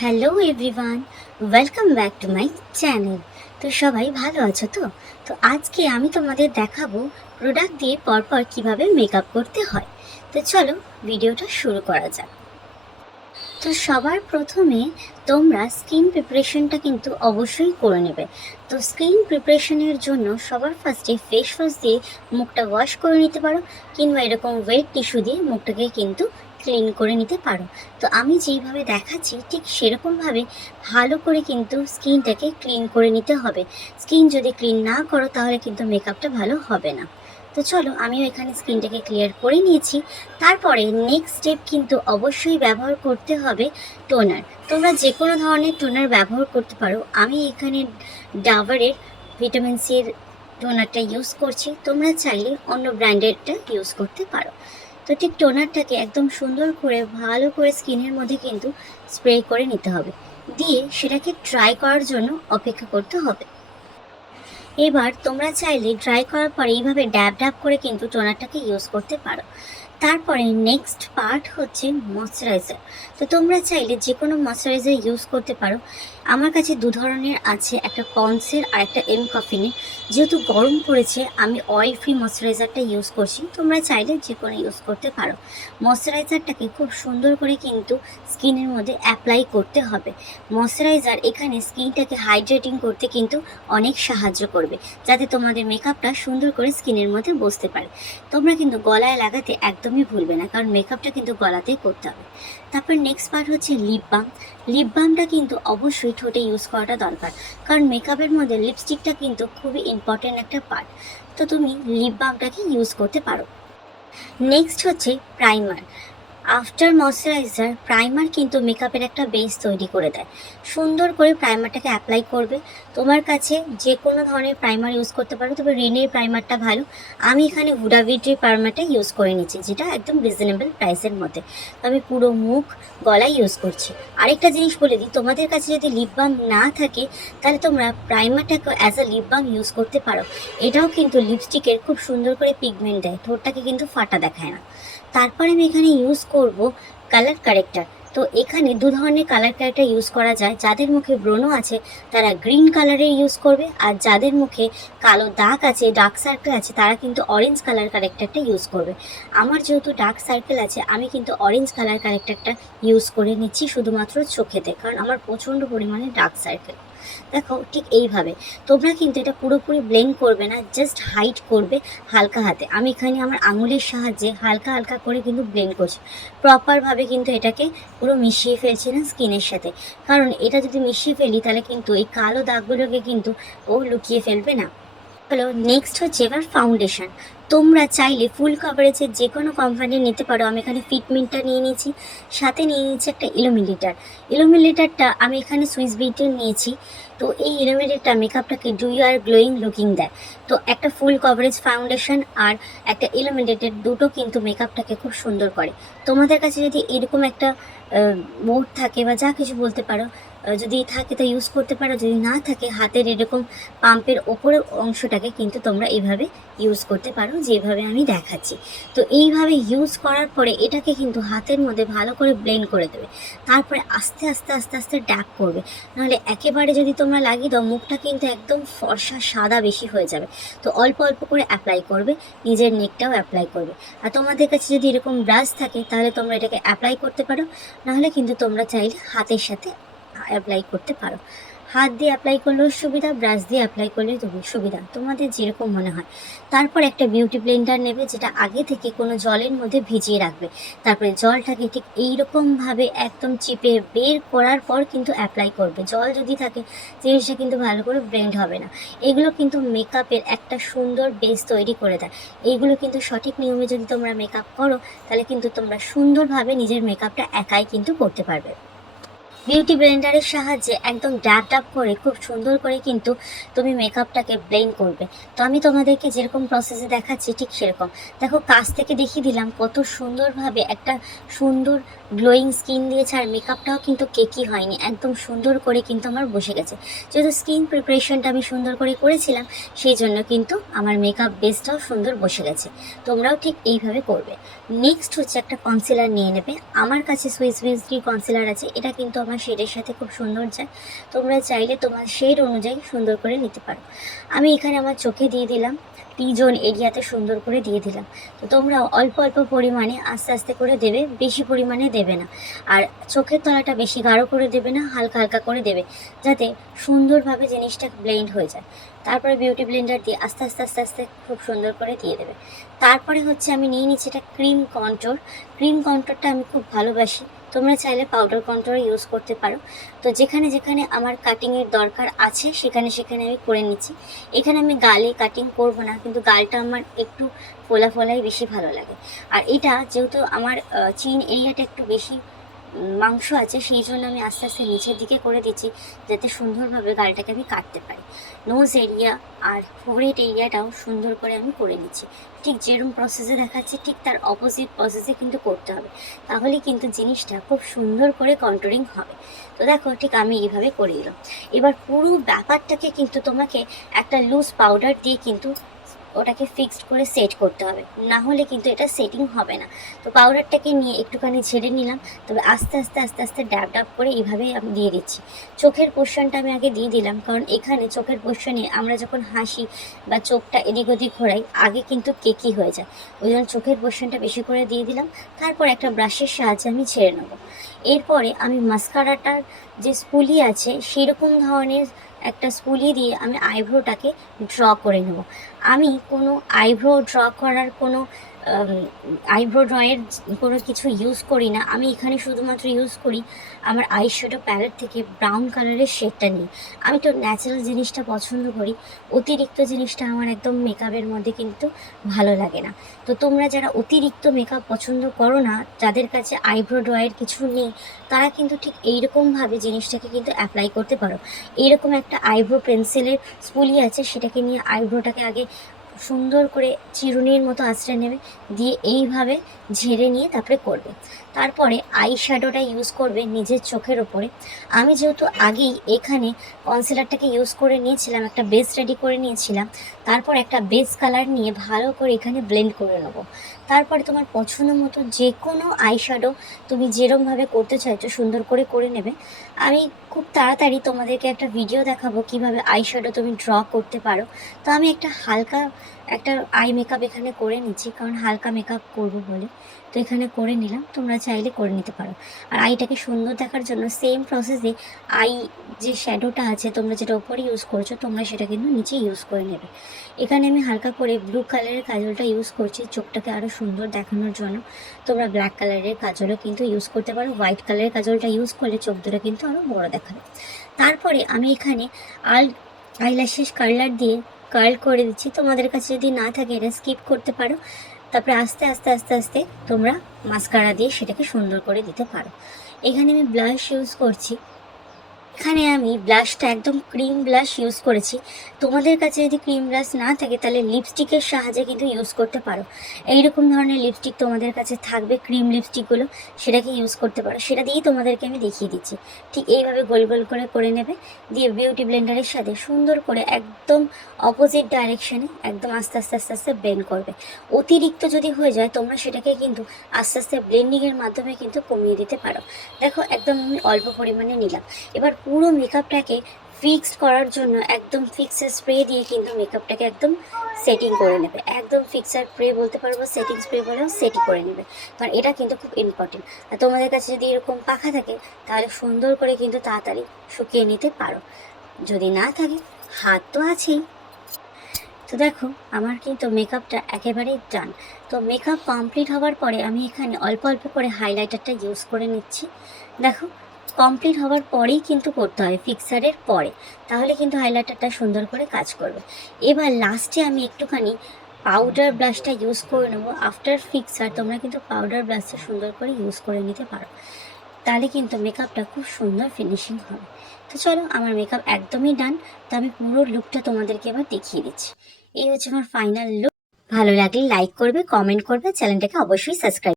Hello everyone, welcome back to my channel. তো সবাই ভালো আছো তো? তো আজকে আমি তোমাদের দেখাবো প্রোডাক্ট দিয়ে পরপর কিভাবে মেকআপ করতে হয়। তো চলো ভিডিওটা শুরু করা যাক। তো সবার প্রথমে তোমরা স্কিন প্রিপারেশনটা কিন্তু অবশ্যই করে নেবে। তো স্কিন প্রিপারেশনের জন্য সবার ফার্স্টে ফেস ওয়াশ দিয়ে মুখটা ওয়াশ করে নিতে পারো, কিংবা এরকম ওয়েট টিস্যু দিয়ে মুখটাকে কিন্তু ক্লিন করে নিতে পারো। তো আমি যেইভাবে দেখাচ্ছি ঠিক সেরকমভাবে ভালো করে কিন্তু স্কিনটাকে ক্লিন করে নিতে হবে। স্কিন যদি ক্লিন না করো তাহলে কিন্তু মেকআপটা ভালো হবে না। তো চলো, আমিও এখানে স্কিনটাকে ক্লিয়ার করে নিয়েছি। তারপরে নেক্সট স্টেপ কিন্তু অবশ্যই ব্যবহার করতে হবে টোনার। তোমরা যে কোনো ধরনের টোনার ব্যবহার করতে পারো। আমি এখানে ডাবরের ভিটামিন সি এর টোনারটা ইউজ করছি, তোমরা চাইলে অন্য ব্র্যান্ডেরটা ইউজ করতে পারো। তো ঠিক টোনারটাকে একদম সুন্দর করে ভালো করে স্কিনের মধ্যে কিন্তু স্প্রে করে নিতে হবে, দিয়ে সেটাকে ড্রাই করার জন্য অপেক্ষা করতে হবে। এবার তোমরা চাইলে ড্রাই করার পরে এইভাবে ড্যাব ড্যাব করে কিন্তু টোনারটাকে ইউজ করতে পারো। তারপরে নেক্সট পার্ট হচ্ছে ময়শ্চারাইজার। তো তোমরা চাইলে যে কোনো ময়শ্চারাইজার ইউজ করতে পারো। আমার কাছে দু ধরনের আছে, একটা পন্ডসের আর একটা এম কফিনের। যেহেতু গরম পড়েছে আমি অয়েল ফ্রি ময়শ্চারাইজারটা ইউজ করছি, তোমরা চাইলে যে কোনো ইউজ করতে পারো। ময়শ্চারাইজারটাকে খুব সুন্দর করে কিন্তু স্কিনের মধ্যে অ্যাপ্লাই করতে হবে। ময়শ্চারাইজার এখানে স্কিনটাকে হাইড্রেটিং করতে কিন্তু অনেক সাহায্য করবে, যাতে তোমাদের মেকআপটা সুন্দর করে স্কিনের মধ্যে বসতে পারে। তোমরা কিন্তু গলায় লাগাতে একদমই ভুলবে না, কারণ মেকআপটা কিন্তু গলাতেই করতে হবে। তারপর নেক্সট পার্ট হচ্ছে লিপ বাম। লিপ বামটা কিন্তু অবশ্যই ঠোঁটে ইউজ করাটা দরকার, কারণ মেকআপের মধ্যে লিপস্টিকটা কিন্তু খুবই ইম্পর্টেন্ট একটা পার্ট। তো তুমি লিপ বামটাকে ইউজ করতে পারো। নেক্সট হচ্ছে প্রাইমার। আফটার ময়শ্চারাইজার প্রাইমার কিন্তু মেকআপের একটা বেস তৈরি করে দেয়। সুন্দর করে প্রাইমারটাকে অ্যাপ্লাই করবে। তোমার কাছে যে কোনো ধরনের প্রাইমার ইউজ করতে পারো, তবে রেনের প্রাইমারটা ভালো। আমি এখানে হুডা বিউটির প্রাইমারটা ইউজ করে নিচ্ছি, যেটা একদম রিজনেবল প্রাইসের মধ্যে। আমি পুরো মুখ গলায় ইউজ করছি। আরেকটা জিনিস বলে দিই, তোমাদের কাছে যদি লিপ বাম না থাকে তাহলে তোমরা প্রাইমারটাকে as a lip balm use করতে পারো। এটাও কিন্তু লিপস্টিকের খুব সুন্দর করে পিগমেন্ট দেয়, ঠোঁটটাকে কিন্তু ফাটা দেখায় না। তারপরে আমি এখানে ইউজ করব কালার কারেক্টার। তো এখানে দু ধরনের কালার কারেক্টার ইউজ করা যায়। যাদের মুখে ব্রণ আছে তারা গ্রিন কালারের ইউজ করবে, আর যাদের মুখে কালো দাগ আছে, ডার্ক সার্কেল আছে, তারা কিন্তু অরেঞ্জ কালার কারেক্টারটা ইউজ করবে। আমার যেহেতু ডার্ক সার্কেল আছে, আমি কিন্তু অরেঞ্জ কালার কারেক্টারটা ইউজ করে নিচ্ছি শুধুমাত্র চোখেতে, কারণ আমার প্রচণ্ড পরিমাণে ডার্ক সার্কেল। দেখো ঠিক এইভাবে তোমরা কিন্তু এটা পুরোপুরি ব্লেন্ড করবে না, জাস্ট হাইড করবে হালকা হাতে। আমি এখানে আমার আঙুলের সাহায্যে হালকা হালকা করে কিন্তু ব্লেন্ড করছি। প্রপারভাবে কিন্তু এটাকে পুরো মিশিয়ে ফেলছি না স্কিনের সাথে, কারণ এটা যদি মিশিয়ে ফেলি তাহলে কিন্তু এই কালো দাগগুলোকে কিন্তু ও লুকিয়ে ফেলবে না। হলো নেক্সট হচ্ছে এবার ফাউন্ডেশন। তোমরা চাইলে ফুল কভারেজের যে কোনো কোম্পানি নিতে পারো। আমি এখানে ফিটমিন্টটা নিয়ে নিয়েছি, সাথে নিয়ে নিয়েছি একটা ইলুমিনেটার। ইলুমিনেটারটা আমি এখানে সুইস বিউটির নিয়েছি। তো এই ইলুমিনেটারটা মেকআপটাকে ডুই আর গ্লোয়িং লুকিং দেয়। তো একটা ফুল কভারেজ ফাউন্ডেশন আর একটা ইলুমিনেটেড দুটো কিন্তু মেকআপটাকে খুব সুন্দর করে। তোমাদের কাছে যদি এরকম একটা বোর্ড থাকে বা যা কিছু বলতে পারো, যদি থাকে তো ইউজ করতে পারো, যদি না থাকে হাতের এরকম পাম্পের ওপরের অংশটাকে কিন্তু তোমরা এইভাবে ইউজ করতে পারো, যেভাবে আমি দেখাচ্ছি। তো এইভাবে ইউজ করার পরে এটাকে কিন্তু হাতের মধ্যে ভালো করে ব্লেন্ড করে দেবে। তারপরে আস্তে আস্তে আস্তে আস্তে ড্যাপ করবে, নাহলে একেবারে যদি তোমরা লাগিয়ে দাও মুখটা কিন্তু একদম ফর্সা সাদা বেশি হয়ে যাবে। তো অল্প অল্প করে অ্যাপ্লাই করবে, নিজের নেকটাও অ্যাপ্লাই করবে। আর তোমাদের কাছে যদি এরকম ব্রাশ থাকে তাহলে তোমরা এটাকে অ্যাপ্লাই করতে পারো, নাহলে কিন্তু তোমরা চাইলে হাতের সাথে অ্যাপ্লাই করতে পারো। হাত দিয়ে অ্যাপ্লাই করলেও সুবিধা, ব্রাশ দিয়ে অ্যাপ্লাই করলেও সুবিধা, তোমাদের যেরকম মনে হয়। তারপর একটা বিউটি ব্লেন্ডার নেবে, যেটা আগে থেকে কোনো জলের মধ্যে ভিজিয়ে রাখবে। তারপরে জলটাকে ঠিক এইরকমভাবে একদম চিপে বের করার পর কিন্তু অ্যাপ্লাই করবে। জল যদি থাকে জিনিসটা কিন্তু ভালো করে ব্লেন্ড হবে না। এগুলো কিন্তু মেকআপের একটা সুন্দর বেস তৈরি করে দেয়। এইগুলো কিন্তু সঠিক নিয়মে যদি তোমরা মেকআপ করো তাহলে কিন্তু তোমরা সুন্দরভাবে নিজের মেকআপটা একাই কিন্তু করতে পারবে। বিউটি ব্লেন্ডারের সাহায্যে একদম ড্যাপ ড্যাপ করে খুব সুন্দর করে কিন্তু তুমি মেকআপটাকে ব্লেন্ড করবে। তো আমি তোমাদেরকে যেরকম প্রসেসে দেখাচ্ছি ঠিক সেরকম দেখো, কাছ থেকে দেখিয়ে দিলাম কত সুন্দরভাবে একটা সুন্দর গ্লোয়িং স্কিন দিয়েছে, আর মেকআপটাও কিন্তু কেকি হয়নি, একদম সুন্দর করে কিন্তু আমার বসে গেছে। যেহেতু স্কিন প্রিপারেশনটা আমি সুন্দর করে করেছিলাম, সেই জন্য কিন্তু আমার মেকআপ বেসটাও সুন্দর বসে গেছে। তোমরাও ঠিক এইভাবে করবে। নেক্সট হচ্ছে একটা কনসিলার নিয়ে নেবে। আমার কাছে সুইস বিউটি কনসিলার আছে, এটা কিন্তু আমার শেডের সাথে খুব সুন্দর যায়। তোমরা চাইলে তোমার শেড অনুযায়ী সুন্দর করে নিতে পারো। আমি এখানে আমার চোখে দিয়ে দিলাম, টি জোন এরিয়াতে সুন্দর করে দিয়ে দিলাম। তো তোমরা অল্প অল্প পরিমাণে আস্তে আস্তে করে দেবে, বেশি পরিমাণে দেবে না। আর চোখের তলাটা বেশি গাঢ় করে দেবে না, হালকা হালকা করে দেবে, যাতে সুন্দরভাবে জিনিসটা ব্লেন্ড হয়ে যায়। তারপরে বিউটি ব্লেন্ডার দিয়ে আস্তে আস্তে আস্তে আস্তে খুব সুন্দর করে দিয়ে দেবে। তারপরে হচ্ছে আমি নিয়ে নিচ্ছি এটা ক্রিম কন্ট্রোল। ক্রিম কন্ট্রোলটা আমি খুব ভালোবাসি, তোমরা চাইলে পাউডার কন্ট্রোল ইউজ করতে পারো। তো যেখানে যেখানে আমার কাটিংয়ের দরকার আছে সেখানে সেখানে আমি করে নিচ্ছি। এখানে আমি গালে কাটিং করব না, কিন্তু গালটা আমার একটু ফোলা ফোলাই বেশি ভালো লাগে। আর এটা যেহেতু আমার চিন এরিয়াটা একটু বেশি মাংস আছে, সেই জন্য আমি আস্তে আস্তে নিচের দিকে করে দিচ্ছি, যাতে সুন্দরভাবে গালটাকে আমি কাটতে পারি। নোজ এরিয়া আর ফোরহেড এরিয়াটাও সুন্দর করে আমি করে নিচ্ছি। ঠিক যেরকম প্রসেসে দেখাচ্ছি ঠিক তার অপোজিট প্রসেসে কিন্তু করতে হবে, তাহলে কিন্তু জিনিসটা খুব সুন্দর করে কন্ট্রোলিং হবে। তো দেখো ঠিক আমি এইভাবে করে দিলাম। এবার পুরো ব্যাপারটাকে কিন্তু তোমাকে একটা লুজ পাউডার দিয়ে কিন্তু ওটাকে ফিক্সড করে সেট করতে হবে, না হলে কিন্তু এটা সেটিং হবে না। তো পাউডারটাকে নিয়ে একটুখানি ঝেড়ে নিলাম, তবে আস্তে আস্তে আস্তে আস্তে ড্যাব ড্যাব করে এইভাবে আমি দিয়ে দিচ্ছি। চোখের পোর্শনটা আমি আগে দিয়ে দিলাম, কারণ এখানে চোখের পোর্শনে আমরা যখন হাসি বা চোখটা এদিক ওদিক ঘোরাই আগে কিন্তু কেকি হয়ে যায়, ওই জন্য চোখের পোর্শনটা বেশি করে দিয়ে দিলাম। তারপর একটা ব্রাশের সাহায্যে আমি ছেড়ে নেব। এরপরে আমি মাস্কারাটার যে স্পুলি আছে সেরকম ধরনের একটা স্পুলি দিয়ে আমি আইব্রোটাকে ড্র করে নেব। আমি কোনো আইব্রো ড্র করার কোনো আইব্রো ড্রয়ের কোনো কিছু ইউজ করি না। আমি এখানে শুধুমাত্র ইউজ করি আমার আই শ্যাডো প্যালেট থেকে ব্রাউন কালারের শেডটা নিয়ে। আমি তো ন্যাচারাল জিনিসটা পছন্দ করি, অতিরিক্ত জিনিসটা আমার একদম মেকআপের মধ্যে কিন্তু ভালো লাগে না। তো তোমরা যারা অতিরিক্ত মেকআপ পছন্দ করো না, যাদের কাছে আইব্রো ড্রয়ের কিছু নেই, তারা কিন্তু ঠিক এইরকমভাবে জিনিসটাকে কিন্তু অ্যাপ্লাই করতে পারো। এইরকম একটা আইব্রো পেন্সিলের স্পুলি আছে, সেটাকে নিয়ে আইব্রোটাকে আগে সুন্দর করে চিরুনির মতো আঁচড়ে নেবে, দিয়ে এইভাবে ঝেড়ে নিয়ে তারপরে করবে। তারপরে আই শ্যাডোটা ইউজ করবে নিজের চোখের ওপরে। আমি যেহেতু আগেই এখানে কনসিলারটাকে ইউজ করে নিয়েছিলাম, একটা বেস রেডি করে নিয়েছিলাম, তারপর একটা বেস কালার নিয়ে ভালো করে এখানে ব্লেন্ড করে নেবো। তারপরে তোমার পছন্দ মতো যে কোনো আই শ্যাডো তুমি যেরমভাবে করতে চাইছো সুন্দর করে করে নেবে। আমি খুব তাড়াতাড়ি তোমাদেরকে একটা ভিডিও দেখাবো কিভাবে আই শ্যাডো তুমি ড্র করতে পারো। তো আমি একটা হালকা একটা আই মেকআপ এখানে করে নিচ্ছি, কারণ হালকা মেকআপ করবো বলে। তো এখানে করে নিলাম, তোমরা চাইলে করে নিতে পারো। আর আইটাকে সুন্দর দেখার জন্য সেম প্রসেসে আই যে শ্যাডোটা আছে তোমরা যেটা ওপরে ইউজ করছো, তোমরা সেটা কিন্তু নিচে ইউজ করে নেবে। এখানে আমি হালকা করে ব্লু কালারের কাজলটা ইউজ করছি চোখটাকে আরও সুন্দর দেখানোর জন্য। তোমরা ব্ল্যাক কালারের কাজলও কিন্তু ইউজ করতে পারো, হোয়াইট কালারের কাজলটা ইউজ করলে চোখ দুটো কিন্তু আরও বড় দেখাবে। তারপরে আমি এখানে আইল্যাশেস কার্লার দিয়ে কার্ল করে দিচ্ছি। তোমাদের কাছে যদি না থাকে এটা স্কিপ করতে পারো। তারপরে আস্তে আস্তে আস্তে আস্তে তোমরা মাস্কারা দিয়ে সেটাকে সুন্দর করে দিতে পারো। এখানে আমি ব্লাশ ইউজ করছি, এখানে আমি ব্লাশটা একদম ক্রিম ব্লাশ ইউজ করেছি। তোমাদের কাছে যদি ক্রিম ব্লাশ না থাকে তাহলে লিপস্টিকের সাহায্যে কিন্তু ইউজ করতে পারো। এইরকম ধরনের লিপস্টিক তোমাদের কাছে থাকবে, ক্রিম লিপস্টিকগুলো, সেটাকে ইউজ করতে পারো। সেটা দিয়েই তোমাদেরকে আমি দেখিয়ে দিচ্ছি। ঠিক এইভাবে গোল গোল করে করে নেবে, দিয়ে বিউটি ব্লেন্ডারের সাথে সুন্দর করে একদম অপোজিট ডাইরেকশানে একদম আস্তে আস্তে আস্তে আস্তে ব্লেন্ড করবে। অতিরিক্ত যদি হয়ে যায় তোমরা সেটাকে কিন্তু আস্তে আস্তে ব্লেন্ডিংয়ের মাধ্যমে কিন্তু কমিয়ে দিতে পারো। দেখো একদম আমি অল্প পরিমাণে নিলাম। এবার পুরো মেকআপটাকে ফিক্সড করার জন্য একদম ফিক্সার স্প্রে দিয়ে কিন্তু মেকআপটাকে একদম সেটিং করে নেবে। একদম ফিক্সার স্প্রে বলতে পারবো, সেটিং স্প্রে বলেও সেটিং করে নেবে, কারণ এটা কিন্তু খুব ইম্পর্টেন্ট। আর তোমাদের কাছে যদি এরকম পাখা থাকে তাহলে সুন্দর করে কিন্তু তাড়াতাড়ি শুকিয়ে নিতে পারো। যদি না থাকে হাত তো আছেই। তো দেখো আমার কিন্তু মেকআপটা একেবারেই ডান। তো মেকআপ কমপ্লিট হওয়ার পরে আমি এখানে অল্প অল্প করে হাইলাইটারটা ইউজ করে নিচ্ছি। দেখো কমপ্লিট হওয়ার পরেই কিন্তু করতে হয়, ফিক্সারের পরে, তাহলে কিন্তু হাইলাইটারটা সুন্দর করে কাজ করবে। এবার লাস্টে আমি একটুখানি পাউডার ব্রাশটা ইউজ করে নেবো। আফটার ফিক্সার তোমরা কিন্তু পাউডার ব্রাশটা সুন্দর করে ইউজ করে নিতে পারো, তাহলে কিন্তু মেকআপটা খুব সুন্দর ফিনিশিং হবে। তো চলো আমার মেকআপ একদমই ডান। তো আমি পুরো লুকটা তোমাদেরকে এবার দেখিয়ে দিচ্ছি। এই হচ্ছে আমার ফাইনাল লুক। ভালো লাগলে লাইক করবে, কমেন্ট করবে, চ্যানেলটাকে অবশ্যই সাবস্ক্রাইব